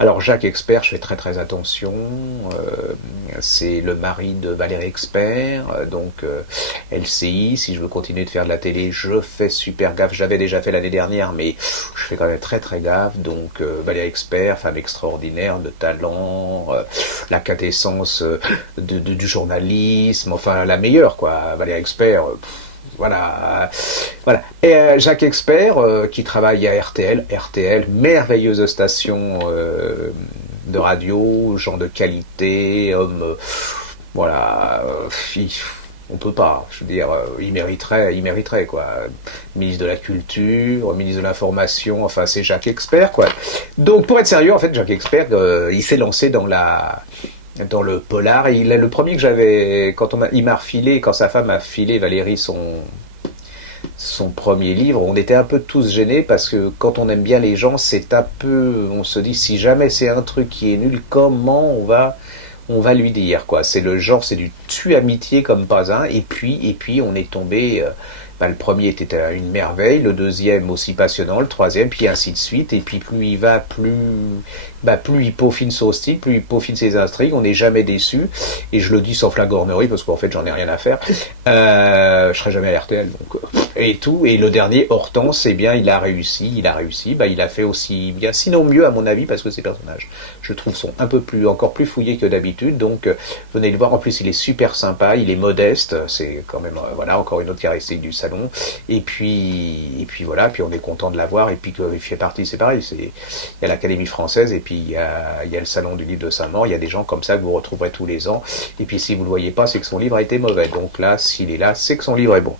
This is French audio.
Alors Jacques Expert, je fais très très attention. C'est le mari de Valérie Expert, donc LCI. Si je veux continuer de faire de la télé, je fais super gaffe. Je l'avais déjà fait l'année dernière, mais je fais quand même très très gaffe. Donc Valérie Expert, femme extraordinaire, de talent, la quintessence du journalisme, enfin la meilleure quoi. Valérie Expert. Voilà, voilà. Et Jacques Expert, qui travaille à RTL, merveilleuse station de radio, gens de qualité, homme, voilà, on peut pas, je veux dire, il mériterait quoi. Ministre de la Culture, ministre de l'Information, enfin c'est Jacques Expert quoi. Donc pour être sérieux, en fait, Jacques Expert, il s'est lancé dans le polar, et il est le premier que j'avais il m'a refilé, quand sa femme m'a filé Valérie son premier livre, on était un peu tous gênés parce que quand on aime bien les gens, c'est un peu, on se dit si jamais c'est un truc qui est nul, comment on va lui dire quoi. C'est le genre, c'est du tue-amitié comme pas un, et puis on est tombé. Le premier était une merveille, le deuxième aussi passionnant, le troisième, puis ainsi de suite. Et puis plus il va, plus il peaufine son style, plus il peaufine ses intrigues. On n'est jamais déçu. Et je le dis sans flagornerie parce qu'en fait j'en ai rien à faire. Je serai jamais à RTL donc et tout. Et le dernier Hortense, eh bien il a réussi. Il a fait aussi bien, sinon mieux à mon avis, parce que ses personnages, je trouve, sont encore plus fouillés que d'habitude. Donc venez le voir. En plus il est super sympa, il est modeste. C'est quand même voilà encore une autre caractéristique du salon. Et puis voilà, puis on est content de l'avoir. Et puis qu'il fait partie, c'est pareil. Il y a l'Académie française, et puis il y a le salon du livre de Saint-Maur. Il y a des gens comme ça que vous retrouverez tous les ans. Et puis si vous le voyez pas, c'est que son livre a été mauvais. Donc là, s'il est là, c'est que son livre est bon.